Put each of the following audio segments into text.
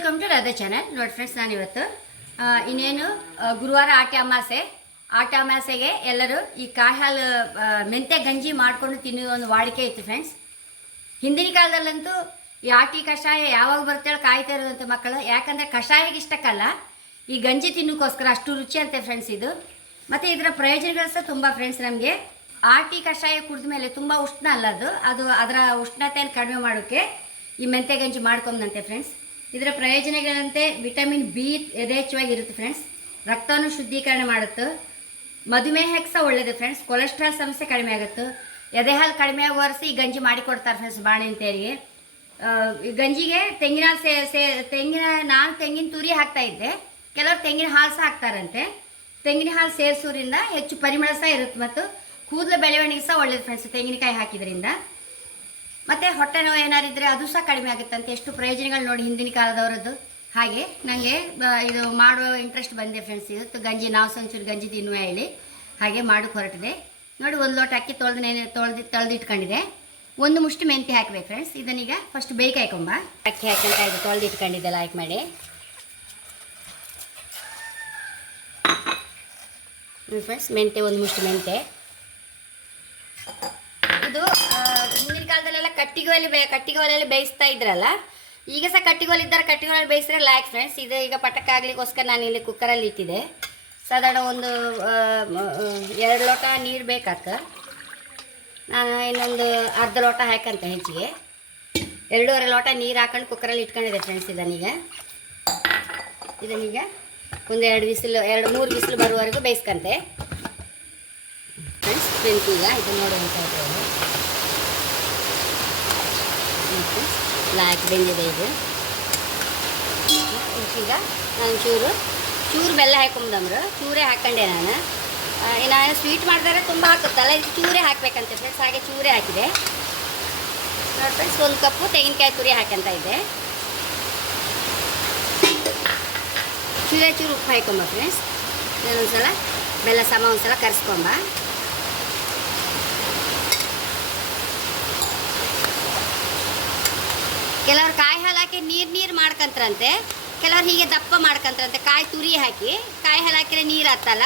Welcome to Radha channel ನೋಡಿ friends ನಾನು ಇವತ್ತು ಇನ್ನೇನು ಗುರುವಾರ ಆಟ ಅಮಾಸೆ. ಆಟ ಅಮಾಸೆಗೆ ಎಲ್ಲರೂ ಈ ಕಾಯಿ ಹಾಲು ಗಂಜಿ ಮಾಡಿಕೊಂಡು ತಿನ್ನುವ ಒಂದು ವಾಡಿಕೆ ಇತ್ತು ಫ್ರೆಂಡ್ಸ್ ಹಿಂದಿನ ಕಾಲದಲ್ಲಂತೂ ಈ ಆಟಿ ಕಷಾಯ ಯಾವಾಗ ಬರ್ತೇಳಿ ಕಾಯ್ತಾ ಇರೋದಂತೆ ಮಕ್ಕಳು. ಯಾಕಂದರೆ ಕಷಾಯಕ್ಕೆ ಇಷ್ಟಕ್ಕಲ್ಲ, ಈ ಗಂಜಿ ತಿನ್ನೋಕ್ಕೋಸ್ಕರ ಅಷ್ಟು ರುಚಿ ಅಂತೆ ಫ್ರೆಂಡ್ಸ್ ಇದು. ಮತ್ತು ಇದರ ಪ್ರಯೋಜನಗಳು ಸಹ ತುಂಬ ಫ್ರೆಂಡ್ಸ್ ನಮಗೆ. ಆಟಿ ಕಷಾಯ ಕುಡಿದ ಮೇಲೆ ತುಂಬ ಉಷ್ಣ ಅಲ್ಲ ಅದು. ಅದು ಅದರ ಉಷ್ಣತೆಯನ್ನು ಕಡಿಮೆ ಮಾಡೋಕ್ಕೆ ಈ ಮೆಂತ್ಯ ಗಂಜಿ ಮಾಡ್ಕೊಂಬಂತೆ ಫ್ರೆಂಡ್ಸ್ ಇದರ ಪ್ರಯೋಜನಗಳಂತೆ ವಿಟಮಿನ್ ಬಿ ಯಥೇಚ್ಛವಾಗಿ ಇರುತ್ತೆ ಫ್ರೆಂಡ್ಸ್ ರಕ್ತವನ್ನು ಶುದ್ಧೀಕರಣ ಮಾಡುತ್ತೆ. ಮಧುಮೇಹಕ್ಕೆ ಸಹ ಒಳ್ಳೆಯದು ಫ್ರೆಂಡ್ಸ್ ಕೊಲೆಸ್ಟ್ರಾಲ್ ಸಮಸ್ಯೆ ಕಡಿಮೆ ಆಗುತ್ತೆ. ಎದೆ ಹಾಲು ಕಡಿಮೆ ಒರೆಸಿ ಈ ಗಂಜಿ ಮಾಡಿಕೊಡ್ತಾರೆ ಫ್ರೆಂಡ್ಸ್ ಬಾಣಂತಿಯರಿಗೆ ಈ ಗಂಜಿಗೆ ತೆಂಗಿನ ಸೇ ಸೇ, ತೆಂಗಿನ, ನಾನು ತೆಂಗಿನ ತುರಿ ಹಾಕ್ತಾ ಇದ್ದೆ. ಕೆಲವರು ತೆಂಗಿನ ಹಾಲು ಸಹ ಹಾಕ್ತಾರಂತೆ. ತೆಂಗಿನ ಹಾಲು ಸೇರಿಸೋದ್ರಿಂದ ಹೆಚ್ಚು ಪರಿಮಳ ಸಹ ಇರುತ್ತೆ ಮತ್ತು ಕೂದಲು ಬೆಳವಣಿಗೆ ಸಹ ಒಳ್ಳೇದು ಫ್ರೆಂಡ್ಸ್ ತೆಂಗಿನಕಾಯಿ ಹಾಕಿದ್ರಿಂದ. ಮತ್ತೆ ಹೊಟ್ಟೆ ನೋವು ಏನಾರಿದ್ರೆ ಅದು ಸಹ ಕಡಿಮೆ ಆಗುತ್ತಂತೆ ಎಷ್ಟು ಪ್ರಯೋಜನಗಳು ನೋಡಿ ಹಿಂದಿನ ಕಾಲದವರದ್ದು. ಹಾಗೆ ನನಗೆ ಇದು ಮಾಡುವ ಇಂಟ್ರೆಸ್ಟ್ ಬಂದಿದೆ ಫ್ರೆಂಡ್ಸ್ ಇವತ್ತು ಗಂಜಿ, ನಾವು ಸಂಚೂರು ಗಂಜಿ ತಿನ್ನುವ ಹೇಳಿ. ಹಾಗೆ ಮಾಡಕ್ಕೆ ಹೊರಟಿದೆ ನೋಡಿ ಒಂದು ಲೋಟ ಅಕ್ಕಿ ತೊಳೆದು ನೆನೆ, ತೊಳೆದು, ತೊಳೆದಿಟ್ಕೊಂಡಿದೆ. ಒಂದು ಮುಷ್ಟು ಮೆಂತ್ಯ ಹಾಕಬೇಕು ಫ್ರೆಂಡ್ಸ್ ಇದನ್ನೀಗ ಫಸ್ಟ್ ಬೇಯ್ಕೆ ಹಾಕೊಂಬ ಅಕ್ಕಿ ಹಾಕಂತ ಇದು ತೊಳೆದು ಇಟ್ಕೊಂಡಿದ್ದೆಲ್ಲ ಹಾಕಿ ಮಾಡಿ ಫ್ರೆಂಡ್ಸ್ ಮೆಂತೆ ಒಂದು ಮುಷ್ಟು ಮೆಂತೆ ಇದು ಆ, ಹಿಂದಿನ ಕಾಲದಲ್ಲೆಲ್ಲ ಕಟ್ಟಿಗೆ ಒಲೆ ಬೇ ಕಟ್ಟಿಗೆ ಒಲೆಯಲ್ಲಿ ಬೇಯಿಸ್ತಾ ಇದ್ರಲ್ಲ, ಈಗ ಸಹ ಕಟ್ಟಿಗೆ ಒಲೆ ಇದ್ದಾರೆ ಕಟ್ಟಿಗೆ ಒಲೆ ಬೇಯಿಸಿದ್ರೆ ಲ್ಯಾಕ್ ಫ್ರೆಂಡ್ಸ್ ಇದು ಈಗ ಪಟಕ ಆಗ್ಲಿಕ್ಕೋಸ್ಕರ ನಾನು ಇಲ್ಲಿ ಕುಕ್ಕರಲ್ಲಿ ಇಟ್ಟಿದ್ದೆ. ಸಾಧಾರಣ ಒಂದು ಎರಡು ಲೋಟ ನೀರು ಬೇಕಾಕ ನಾನು ಇನ್ನೊಂದು ಅರ್ಧ ಲೋಟ ಹಾಕಂತ ಹೆಚ್ಚಿಗೆ. ಎರಡೂವರೆ ಲೋಟ ನೀರು ಹಾಕೊಂಡು ಕುಕ್ಕರಲ್ಲಿ ಇಟ್ಕೊಂಡಿದೆ ಫ್ರೆಂಡ್ಸ್ ಇದನ್ನೀಗ. ಇದನ್ನೀಗ ಒಂದು ಎರಡು ಬಿಸಿಲು, ಎರಡು, ಮೂರು ಬಿಸಿಲು ಬರುವವರೆಗೂ ಬೇಯಿಸ್ಕಂತೆ. ಫ್ರೆಂಡ್ಸ್ ಫ್ರೆಂಡ್ಸ್ ಈಗ, ಇದು ನೋಡುವಂತ ಬ್ಲ್ಯಾಕ್ ಬೆಂದಿದೆ ಇದು. ಈಗ ನಾನು ಚೂರು ಚೂರು ಬೆಲ್ಲ ಹಾಕೊಂಬಂದ್ರೆ. ಚೂರೇ ಹಾಕೊಂಡೆ ನಾನು. ನಾನು ಸ್ವೀಟ್ ಮಾಡಿದ್ರೆ ತುಂಬ ಹಾಕುತ್ತಲ್ಲ ಇದು ಚೂರೇ ಹಾಕಬೇಕಂತೆ ಫ್ರೆಂಡ್ಸ್ ಹಾಗೆ ಚೂರೇ ಹಾಕಿದೆ. ನೋಡಿ ಫ್ರೆಂಡ್ಸ್ ಒಂದು ಕಪ್ಪು ತೆಂಗಿನಕಾಯಿ ತುರಿ ಹಾಕಂತ ಇದ್ದೆ ಚೂರೇ ಚೂರು ಉಪ್ಪು ಹಾಕೊಂಬ ಫ್ರೆಂಡ್ಸ್ ಇನ್ನೊಂದ್ಸಲ ಬೆಲ್ಲ ಸಮ ಒಂದ್ಸಲ ಕರೆಸ್ಕೊಂಬ. ಕೆಲವ್ರು ಕಾಯಿ ಹಾಲು ಹಾಕಿ ನೀರು ನೀರು ಮಾಡ್ಕಂತ್ರಂತೆ, ಕೆಲವ್ರು ಹೀಗೆ ದಪ್ಪ ಮಾಡ್ಕಂತ್ರಂತೆ, ಕಾಯಿ ತುರಿ ಹಾಕಿ, ಕಾಯಿ ಹಾಲು ಹಾಕಿದ್ರೆ ನೀರು ಹತ್ತಲ್ಲ?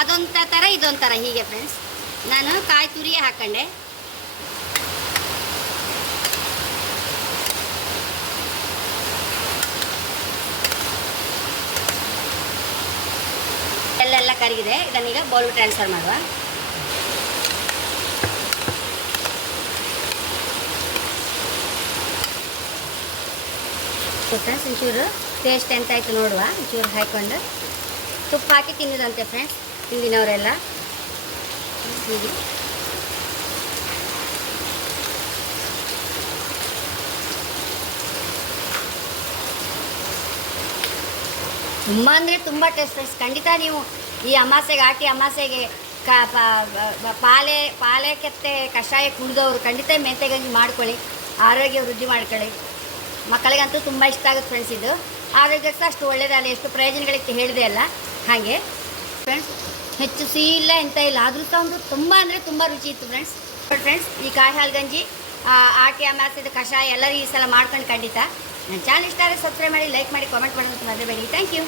ಅದೊಂದು ಥರ ಇದೊಂಥರ ಹೀಗೆ ಫ್ರೆಂಡ್ಸ್ ನಾನು ಕಾಯಿ ತುರಿಯೇ ಹಾಕೊಂಡೆ. ಎಲ್ಲೆಲ್ಲ ಕರಗಿದೆ, ಇದನ್ನೀಗ ಬೌಲ್ ಟ್ರಾನ್ಸ್ಫರ್ ಮಾಡುವ. ಫ್ರೆಂಡ್ಸ್ ಒಂಚೂರು ಟೇಸ್ಟ್ ಎಂತ ಆಯ್ತು ನೋಡುವ. ಒಂಚೂರು ಹಾಕ್ಕೊಂಡು ತುಪ್ಪ ಹಾಕಿ ತಿನ್ನೋದಂತೆ ಫ್ರೆಂಡ್ಸ್, ಹಿಂದಿನವರೆಲ್ಲ. ಹೀಗೆ. ತುಂಬ ಅಂದರೆ ತುಂಬ ಟೇಸ್ಟ್ ಫ್ರೆಂಡ್ಸ್. ಖಂಡಿತ ನೀವು ಈ ಅಮಾಸೆಗೆ ಹಾಕಿ ಅಮಾಸೆಗೆ ಕ ಪಾಲೆ ಪಾಲೆ ಕೆತ್ತೆ, ಕಷಾಯ ಕುಡಿದವರು ಖಂಡಿತ ಮೆಂತೆಗಾಗಿ ಮಾಡ್ಕೊಳ್ಳಿ. ಆರೋಗ್ಯ ವೃದ್ಧಿ ಮಾಡ್ಕೊಳ್ಳಿ. ಮಕ್ಕಳಿಗಂತೂ ತುಂಬ ಇಷ್ಟ ಆಗುತ್ತೆ ಫ್ರೆಂಡ್ಸ್ ಇದು. ಆರೋಗ್ಯಕ್ಕೆ ಸಹ ಅಷ್ಟು ಒಳ್ಳೆಯದಲ್ಲ ಎಷ್ಟು ಪ್ರಯೋಜನಗಳಿಗೆ ಹೇಳಿದೆ ಅಲ್ಲ. ಹಾಗೆ ಫ್ರೆಂಡ್ಸ್ ಹೆಚ್ಚು ಸಿಹಿ ಇಲ್ಲ ಎಂತ ಇಲ್ಲ ಆದರೂ ಸಹ ಒಂದು ತುಂಬ ಅಂದರೆ ತುಂಬ ರುಚಿ ಇತ್ತು ಫ್ರೆಂಡ್ಸ್ ಫ್ರೆಂಡ್ಸ್ ಈ ಕಾಯಿ ಹಾಲು ಗಂಜಿ ಆ, ಆಟಿ ಅಮಾಸದ ಕಷಾಯ ಎಲ್ಲರೂ ಈ ಸಲ ಮಾಡ್ಕೊಂಡು ಖಂಡಿತ. ನನ್ನ ಚಾನಲ್ ಇಷ್ಟ ಆದರೆ ಸಬ್ಸ್ಕ್ರೈಬ್ ಮಾಡಿ ಲೈಕ್ ಮಾಡಿ ಕಾಮೆಂಟ್ ಮಾಡೋದು ಮರಿಬೇಡಿ. Thank you